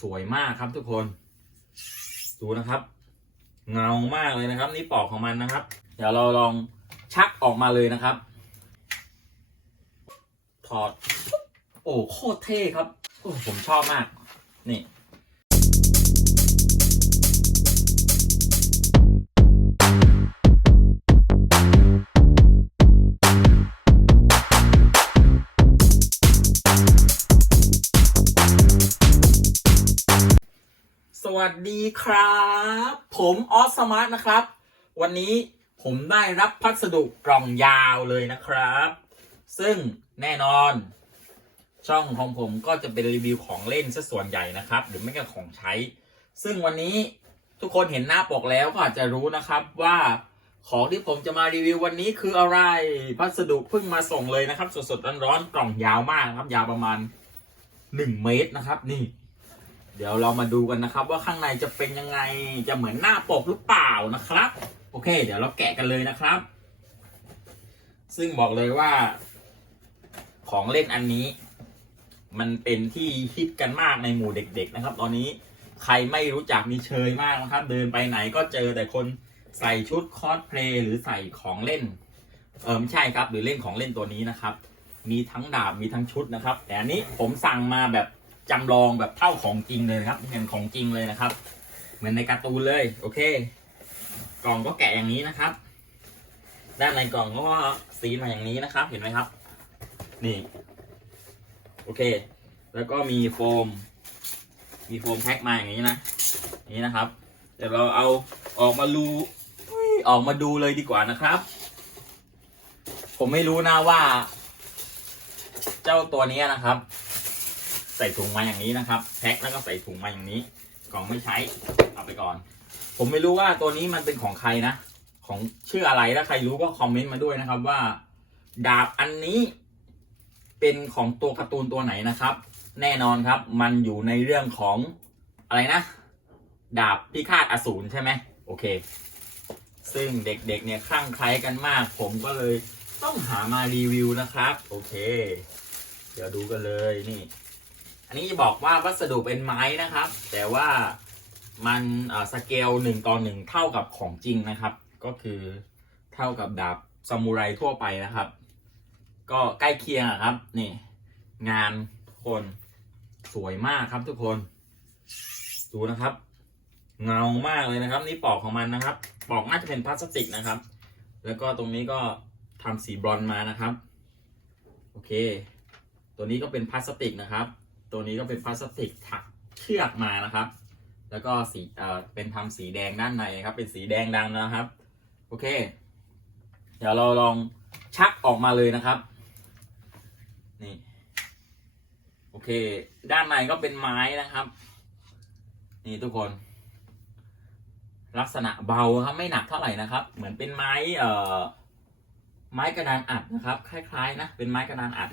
สวยมากครับทุกคน ดูนะครับ เงามากเลยนะครับ นี่ปอกของมันนะครับ เดี๋ยวเราลองชักออกมาเลยนะครับ ถอด โอ้โคตรเท่ครับ โอ้ผมชอบมาก นี่ วัสดีครับ ผมออสสมาร์ทนะครับ วันนี้ผมได้รับพัสดุกล่องยาวเลยนะครับ ซึ่งแน่นอน ช่องของผมก็จะเป็นรีวิวของเล่นซะส่วนใหญ่นะครับ หรือไม่ก็ของใช้ ซึ่งวันนี้ทุกคนเห็นหน้าปกแล้วก็อาจจะรู้นะครับว่าของที่ผมจะมารีวิววันนี้คืออะไรพัสดุเพิ่งมาส่งเลยนะครับ สดๆร้อนๆกล่องยาวมากครับ ยาวประมาณ 1 เมตรนะครับ นี่ เดี๋ยวเรามาดูกันนะครับ ว่าข้างในจะเป็นยังไงจะเหมือนหน้าปกหรือเปล่านะครับ โอเค เดี๋ยวเราแกะกันเลยนะครับ ซึ่งบอกเลยว่า ของเล่นอันนี้ มันเป็นที่ฮิตกันมากในหมู่เด็ก ๆ นะครับ ตอนนี้ใครไม่รู้จักมีเชยมากนะครับ เดินไปไหนก็เจอแต่คนใส่ชุดคอสเพลย์หรือใส่ของเล่น เออไม่ใช่ครับ หรือเล่นของเล่นตัวนี้นะครับ มีทั้งดาบมีทั้งชุดนะครับ แต่อันนี้ผมสั่งมาแบบ จำลองแบบเท่าของจริงเลยนะครับเห็นของจริงเลยนะครับ เหมือนในการ์ตูนเลย โอเค กล่องก็แกะอย่างนี้นะครับ ด้านในกล่องก็สีมาอย่างนี้นะครับ เห็นไหมครับ นี่ โอเค แล้วก็มีโฟม มีโฟมแพ็คมาอย่างนี้นะ นี่นะครับ เดี๋ยวเราเอาออกมาดูออกมาดูเลยดีกว่านะครับ ผมไม่รู้นะว่า เจ้าตัวนี้นะครับ ใส่ถุงมาอย่างนี้นะครับ แพ็คแล้วก็ใส่ถุงมาอย่างนี้ กล่องไม่ใช้เอาไปก่อน ผมไม่รู้ว่าตัวนี้มันเป็นของใครนะ ของชื่ออะไรถ้าใครรู้ก็คอมเมนต์มาด้วยนะครับว่า ดาบอันนี้เป็นของตัวการ์ตูนตัวไหนนะครับ แน่นอนครับ มันอยู่ในเรื่องของอะไรนะ ดาบพิฆาตอสูรใช่ไหมโอเค ซึ่งเด็กๆเนี่ยคลั่งไคล้กันมาก ผมก็เลยต้องหามารีวิวนะครับ โอเค เดี๋ยวดูกันเลยนี่ อันนี้จะบอกว่าวัสดุเป็นไม้นะครับ แต่ว่ามันสเกลหนึ่งต่อหนึ่งเท่ากับของจริงนะครับ ก็คือเท่ากับดาบซามูไรทั่วไปนะครับ ก็ใกล้เคียงครับ นี่ งานคนสวยมากครับทุกคน ดูนะครับ เงามากเลยนะครับ นี่ปอกของมันนะครับ ปอกน่าจะเป็นพลาสติกนะครับ แล้วก็ตรงนี้ก็ทำสีบรอนมานะครับ โอเค ตัวนี้ก็เป็นพลาสติกนะครับ ตัวนี้ก็เป็นพลาสติกถักเชือกมานะครับ แล้วก็สีเอ่อเป็นทำสีแดงด้านในครับ เป็นสีแดงดำนะครับ โอเค เดี๋ยวเราลองชักออกมาเลยนะครับ นี่ โอเค ด้านในก็เป็นไม้นะครับ นี่ทุกคน ลักษณะเบาครับไม่หนักเท่าไหร่นะครับ เหมือนเป็นไม้เอ่อไม้กระดานอัดนะครับ คล้าย ๆ นะ เป็นไม้กระดานอัด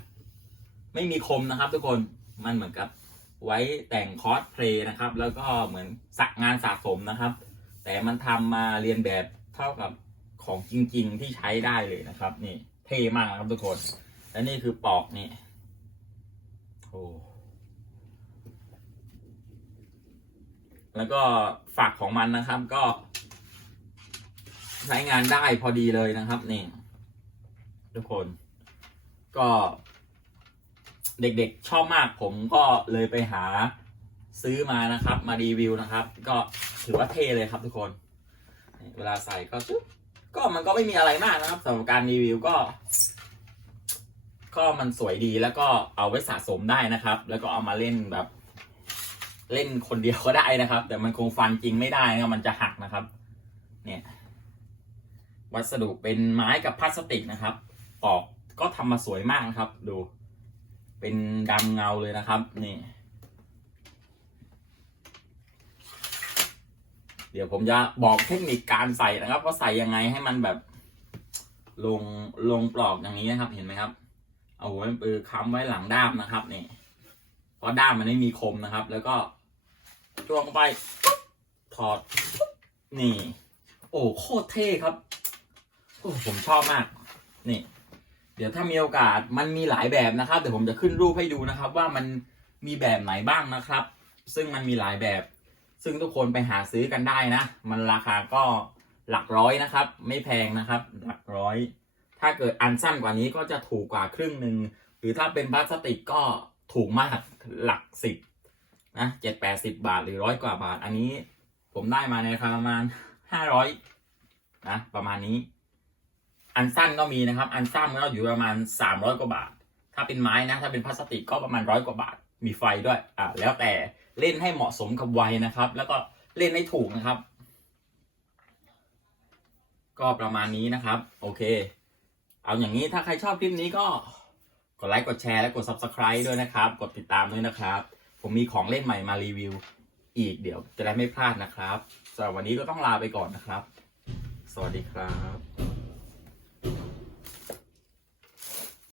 ไม่มีคมนะครับ ทุกคน มันเหมือนกับไว้แต่งคอสเพลย์นะครับ แล้วก็เหมือนสักงานสะสมนะครับ แต่มันทำมาเรียนแบบเท่ากับของจริง ๆ ที่ใช้ได้เลยนะครับ นี่เท่มากนะครับทุกคน และนี่คือปอกนี่โอ้แล้วก็ฝักของมันนะครับก็ ใช้งานได้พอดีเลยนะครับนี่ทุกคน ก็ เด็กๆชอบมากผมก็เลยไปหาซื้อมานะครับ มารีวิวนะครับ ก็ถือว่าเท่เลยครับทุกคน เวลาใส่ก็จุ๊บก็มันก็ไม่มีอะไรมากนะครับสำหรับการรีวิวก็ ก็มันสวยดีแล้วก็เอาไว้สะสมได้นะครับ แล้วก็เอามาเล่นแบบ เล่นคนเดียวก็ได้นะครับ แต่มันคงฟันจริงไม่ได้นะมันจะหักนะครับ เนี่ย วัสดุเป็นไม้กับพลาสติกนะครับปอกก็ทำมาสวยมากนะครับ ดู เป็นดำเงาเลยนะครับ นี่ เดี๋ยวผมจะบอกเทคนิคการใส่นะครับ ว่าใส่ยังไงให้มันแบบ ลงลงปลอกอย่างนี้นะครับ เห็นไหมครับ เอาหัวปือค้ำไว้หลังด้ามนะครับนี่เพราะด้ามมันไม่มีคมนะครับ แล้วก็จ้วงไปถอด นี่ โอ้โคตรเท่ครับ โอ้ผมชอบมาก นี่ ดี๋ยวถ้ามีโอกาสมันมีหลายแบบนะครับ เดี๋ยวผมจะขึ้นรูปให้ดูนะครับ ว่ามันมีแบบไหนบ้างนะครับ ซึ่งมันมีหลายแบบ ซึ่งทุกคนไปหาซื้อกันได้นะ มันราคาก็หลักร้อยนะครับ ไม่แพงนะครับ หลักร้อย ถ้าเกิดอันสั้นกว่านี้ก็จะถูกกว่าครึ่งหนึ่งหรือถ้าเป็นพลาสติกก็ถูกมากหลักสิบนะเจ็ดแปดสิบบาทหรือร้อยกว่าบาท อันนี้ผมได้มาในราคาประมาณห้าร้อยนะประมาณนี้ อันสั้นก็มีนะครับ อันสั้นก็อยู่ประมาณสามร้อยกว่าบาท ถ้าเป็นไม้นะ ถ้าเป็นพลาสติกก็ประมาณร้อยกว่าบาท มีไฟด้วย อ่าแล้วแต่เล่นให้เหมาะสมกับวัยนะครับ แล้วก็เล่นให้ถูกนะครับ ก็ประมาณนี้นะครับ โอเค เอาอย่างนี้ถ้าใครชอบคลิปนี้ก็กดไลค์กดแชร์และกด subscribe ด้วยนะครับ กดติดตามด้วยนะครับ ผมมีของเล่นใหม่มารีวิว อีกเดี๋ยวจะได้ไม่พลาดนะครับสำหรับวันนี้ก็ต้องลาไปก่อนนะครับ สวัสดีครับ